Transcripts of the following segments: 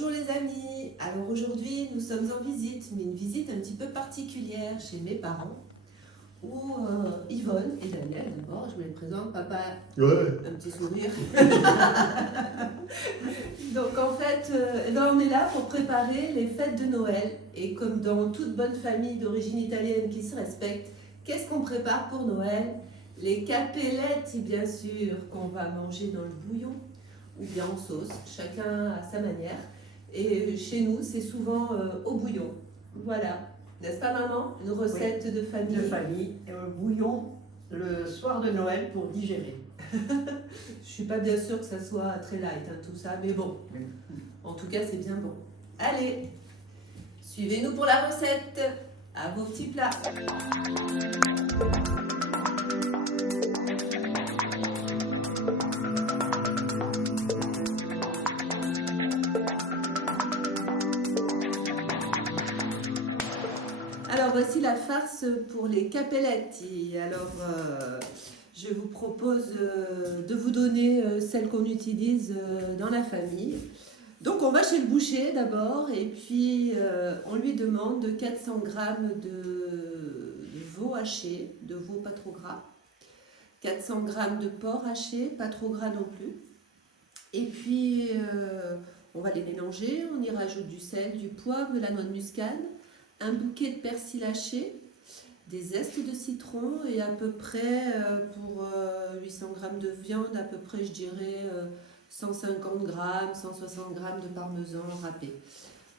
Bonjour les amis, alors aujourd'hui nous sommes en visite, mais une visite un petit peu particulière chez mes parents, où Yvonne et Daniel, d'abord, je me les présente, papa, Ouais. un petit sourire. Donc en fait, on est là pour préparer les fêtes de Noël, et comme dans toute bonne famille d'origine italienne qui se respecte, qu'est-ce qu'on prépare pour Noël? Les capelletti bien sûr, qu'on va manger dans le bouillon, ou bien en sauce, chacun à sa manière. Et chez nous, c'est souvent au bouillon. Voilà. N'est-ce pas maman? Une recette Oui, de famille. de famille, et un bouillon le soir de Noël pour digérer. Je suis pas bien sûre que ça soit très light, hein, tout ça, mais bon. En tout cas, c'est bien bon. Allez, suivez-nous pour la recette. À vos petits plats. Alors voici la farce pour les capelletti. Alors je vous propose de vous donner celle qu'on utilise dans la famille. Donc on va chez le boucher d'abord et puis on lui demande 400 grammes de veau haché, de veau pas trop gras, 400 grammes de porc haché, pas trop gras non plus. Et puis on va les mélanger, on y rajoute du sel, du poivre, de la noix de muscade, un bouquet de persil haché, des zestes de citron et à peu près pour 800 grammes de viande, à peu près je dirais 150 grammes, 160 grammes de parmesan râpé.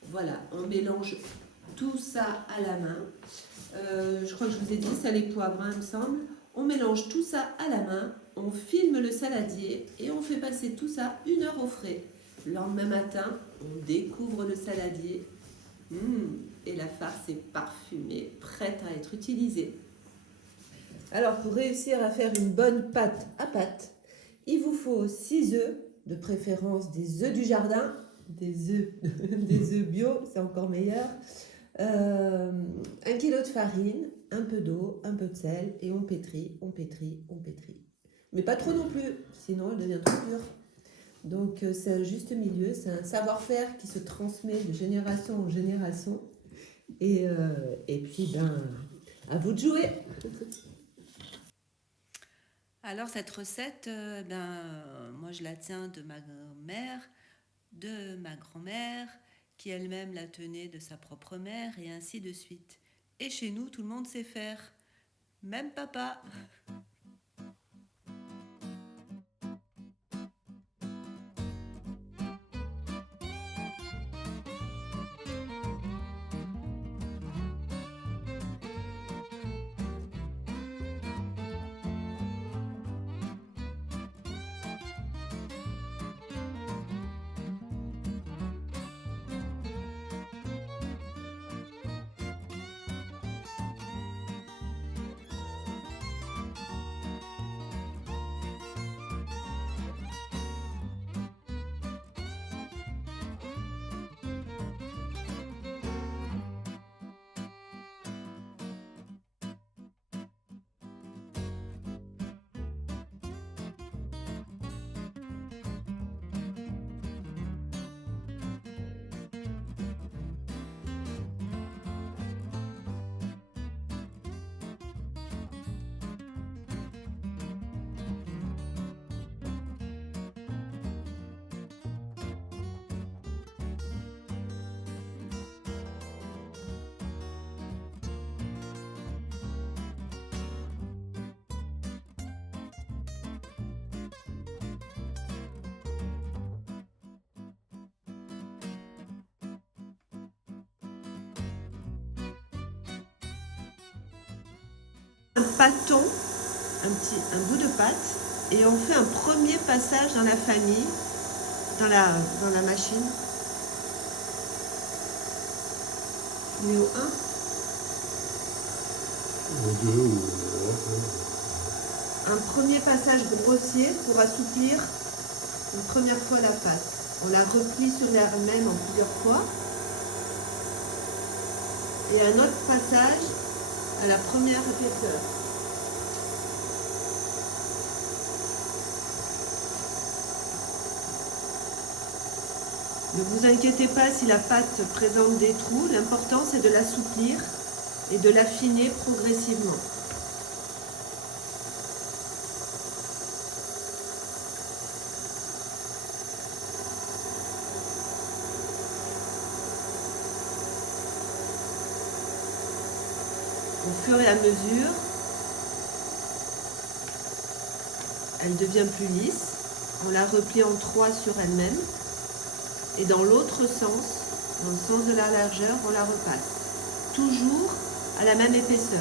Voilà, on mélange tout ça à la main. Je crois que je vous ai dit ça les poivres, hein, il me semble. On mélange tout ça à la main, on filme le saladier et on fait passer tout ça 1 heure au frais. Le lendemain matin, on découvre le saladier. Et la farce est parfumée, prête à être utilisée. Alors pour réussir à faire une bonne pâte à pâte, il vous faut 6 œufs, de préférence des œufs du jardin, des œufs bio, c'est encore meilleur. 1 kilo de farine, un peu d'eau, un peu de sel et on pétrit, on pétrit, on pétrit. Mais pas trop non plus, sinon elle devient trop dure. Donc c'est un juste milieu, c'est un savoir-faire qui se transmet de génération en génération. Et puis, à vous de jouer. Alors cette recette, moi je la tiens de ma mère, de ma grand-mère, qui elle-même la tenait de sa propre mère, et ainsi de suite. Et chez nous, tout le monde sait faire, même papa. Un pâton, un bout de pâte, et on fait un premier passage dans la famille, dans la machine. Numéro 1. Ou deux, ou Un premier passage grossier pour assouplir une première fois la pâte. On la replie sur elle-même en plusieurs fois. Et un autre passage à la première épaisseur. Ne vous inquiétez pas si la pâte présente des trous, l'important c'est de l'assouplir et de l'affiner progressivement. Au fur et à mesure, elle devient plus lisse. On la replie en 3 sur elle-même. Et dans l'autre sens, dans le sens de la largeur, on la repasse. Toujours à la même épaisseur.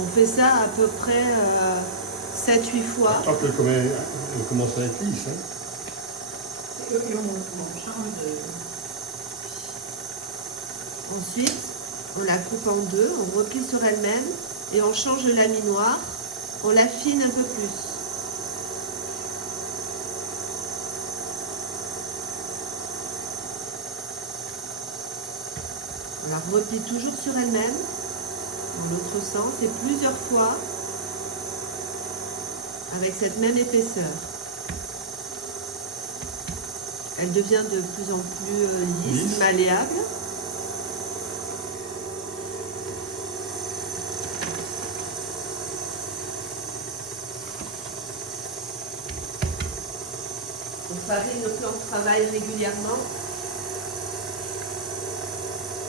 On fait ça à peu près 7-8 fois. Tant qu'elle commence à être lisse. Hein. Et on change de... Ensuite, on la coupe en deux, on replie sur elle-même et on change le laminoir, on l'affine un peu plus. On la replie toujours sur elle-même, dans l'autre sens, et plusieurs fois avec cette même épaisseur. Elle devient de plus en plus lisse, malléable. On farine le plan de travail régulièrement.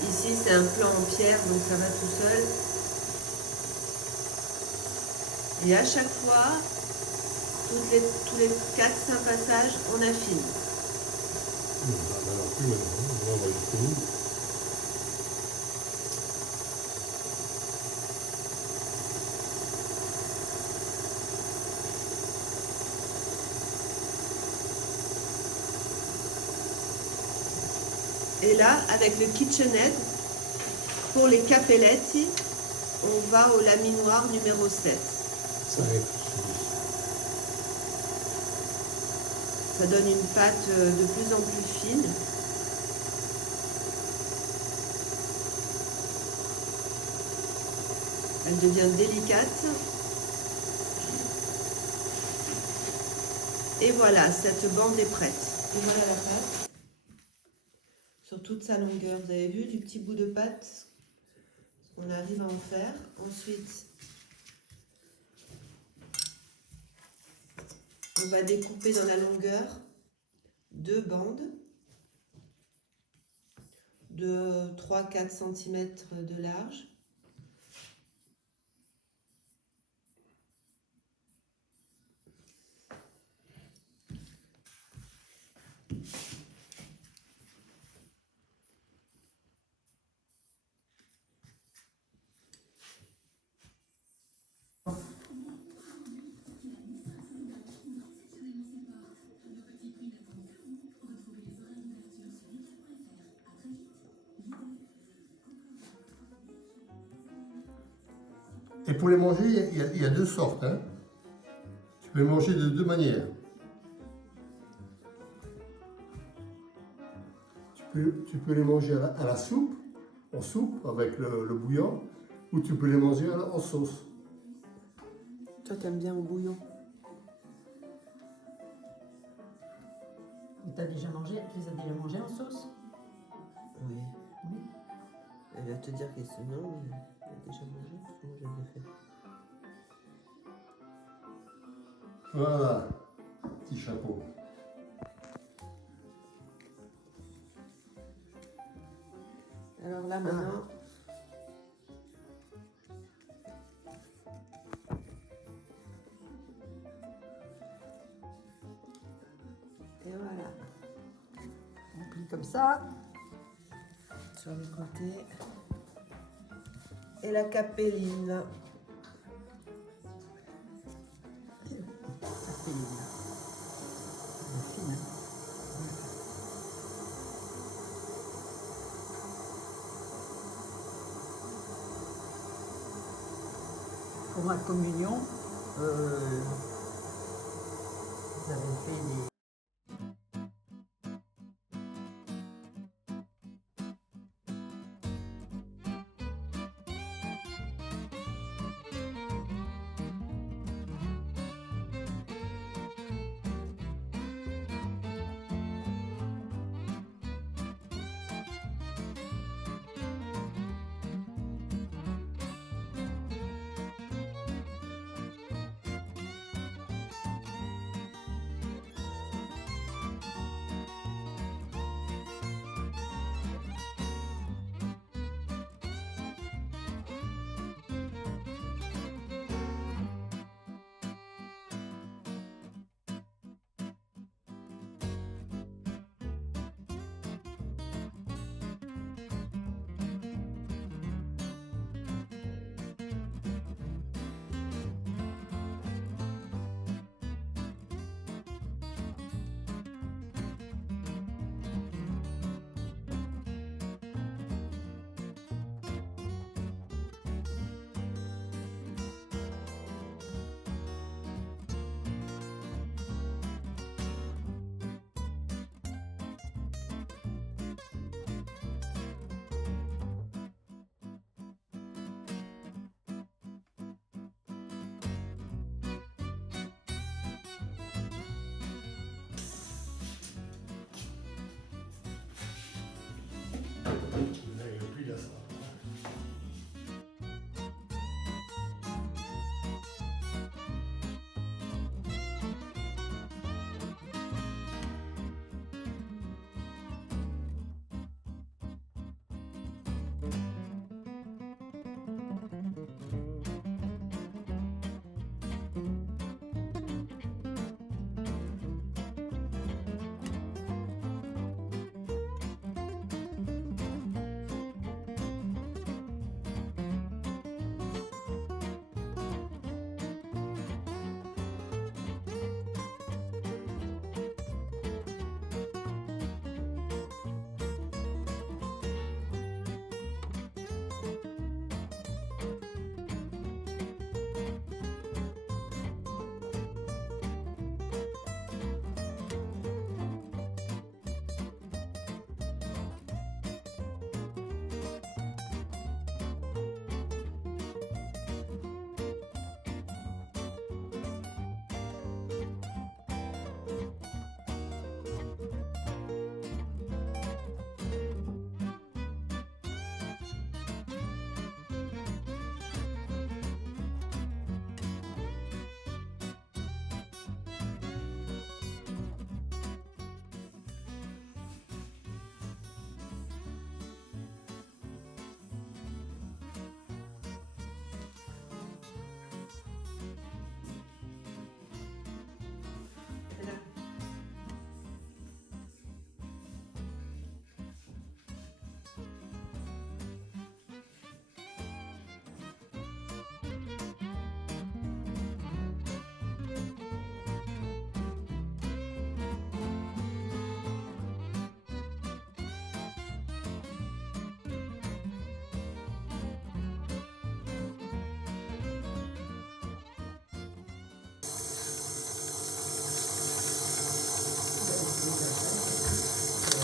Ici, c'est un plan en pierre, donc ça va tout seul. Et à chaque fois, tous les 4-5 passages, on affine. Alors plus maintenant, on va jusqu'au bout. Et là, avec le KitchenAid, pour les capelletti, on va au laminoir numéro 7. Ça arrive. Ça donne une pâte de plus en plus fine. Elle devient délicate. Et voilà, cette bande est prête. Et voilà la pâte. Sur toute sa longueur, vous avez vu du petit bout de pâte, on arrive à en faire. Ensuite, on va découper dans la longueur 2 bandes de 3-4 cm de large. Et pour les manger, il y a deux sortes. Hein. Tu peux les manger de deux manières. Tu peux les manger à la soupe, en soupe, avec le bouillon, ou tu peux les manger en sauce. Toi, t'aimes bien au bouillon. Tu as déjà mangé, tu les as déjà mangés en sauce? Oui. Oui. Elle va te dire que c'est non, mais elle a déjà mangé, parce que moi je l'ai fait. Voilà, petit chapeau. Alors là, maintenant, et voilà, On plie comme ça. sur le côté. Et la capelline. Ça fait fine. Hein. Pour ma communion, vous avez fait des...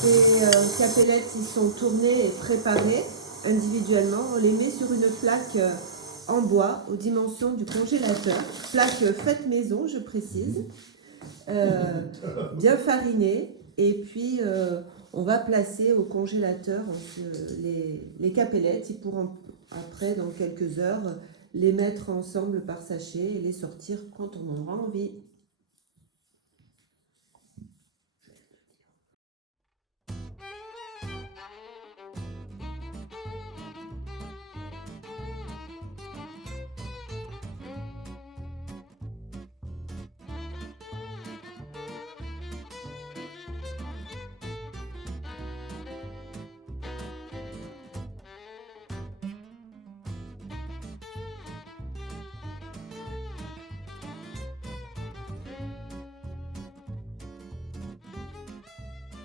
ces capellettes, ils sont tournés et préparés individuellement. On les met sur une plaque en bois aux dimensions du congélateur. Plaque faite maison, je précise. Bien farinée. Et puis, on va placer au congélateur les capellettes. Ils pourront après, dans quelques heures, les mettre ensemble par sachet et les sortir quand on en aura envie.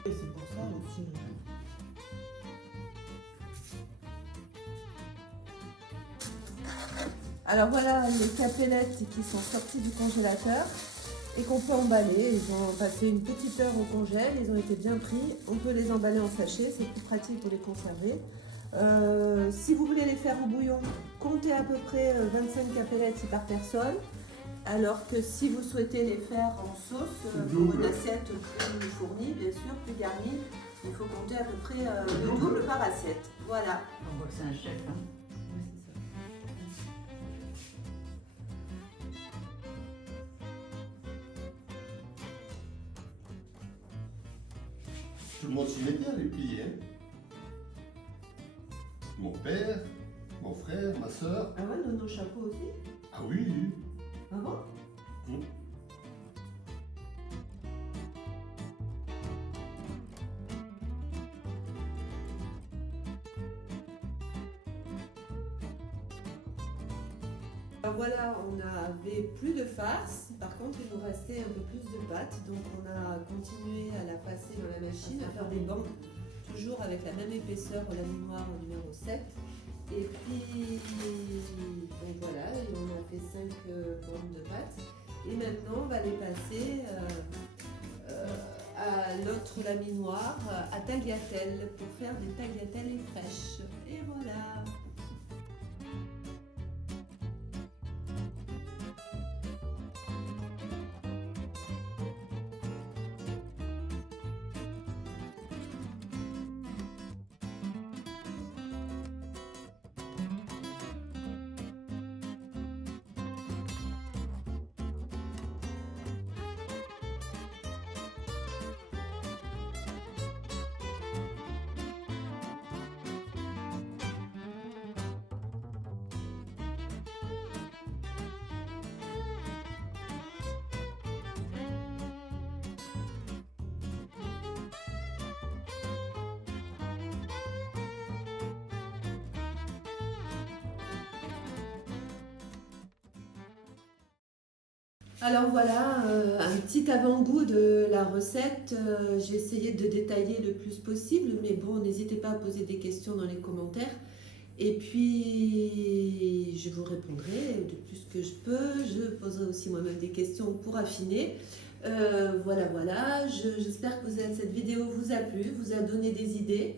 Et c'est pour ça aussi. Alors voilà les capellettes qui sont sorties du congélateur et qu'on peut emballer. Ils ont passé une petite heure au congèle, ils ont été bien pris. On peut les emballer en sachet, c'est plus pratique pour les conserver. Si vous voulez les faire au bouillon, comptez à peu près 25 capellettes par personne. Alors que si vous souhaitez les faire en sauce, pour une assiette plus fournie, bien sûr, plus garnie, il faut compter à peu près le double par assiette. Voilà. On voit que c'est un chef. Hein. Tout le monde s'y mettait à les plier. Hein. Mon père, mon frère, ma soeur. Ah ouais, nos chapeaux aussi? Ah oui. Ah bon? Alors voilà, on n'avait plus de farce, par contre il nous restait un peu plus de pâte, donc on a continué à la passer dans la machine, à faire des bandes, toujours avec la même épaisseur au laminoir au numéro 7. Et puis, donc voilà, et on a fait 5 bandes de pâte. Et maintenant, on va les passer à notre laminoir, à tagliatelle, pour faire des tagliatelles fraîches. Et voilà. Alors voilà, un petit avant-goût de la recette. J'ai essayé de détailler le plus possible, mais bon, n'hésitez pas à poser des questions dans les commentaires. Et puis, je vous répondrai du plus que je peux. Je poserai aussi moi-même des questions pour affiner. Voilà. J'espère que cette vidéo vous a plu, vous a donné des idées.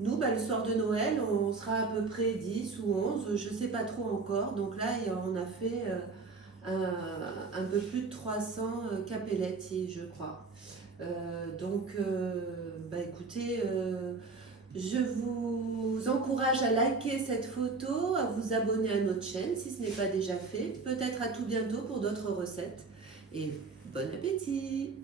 Nous, le soir de Noël, on sera à peu près 10 ou 11, je ne sais pas trop encore. Donc là, on a fait un peu plus de 300 capelletti, je crois. Écoutez, je vous encourage à liker cette photo, à vous abonner à notre chaîne si ce n'est pas déjà fait. Peut-être à tout bientôt pour d'autres recettes. Et bon appétit!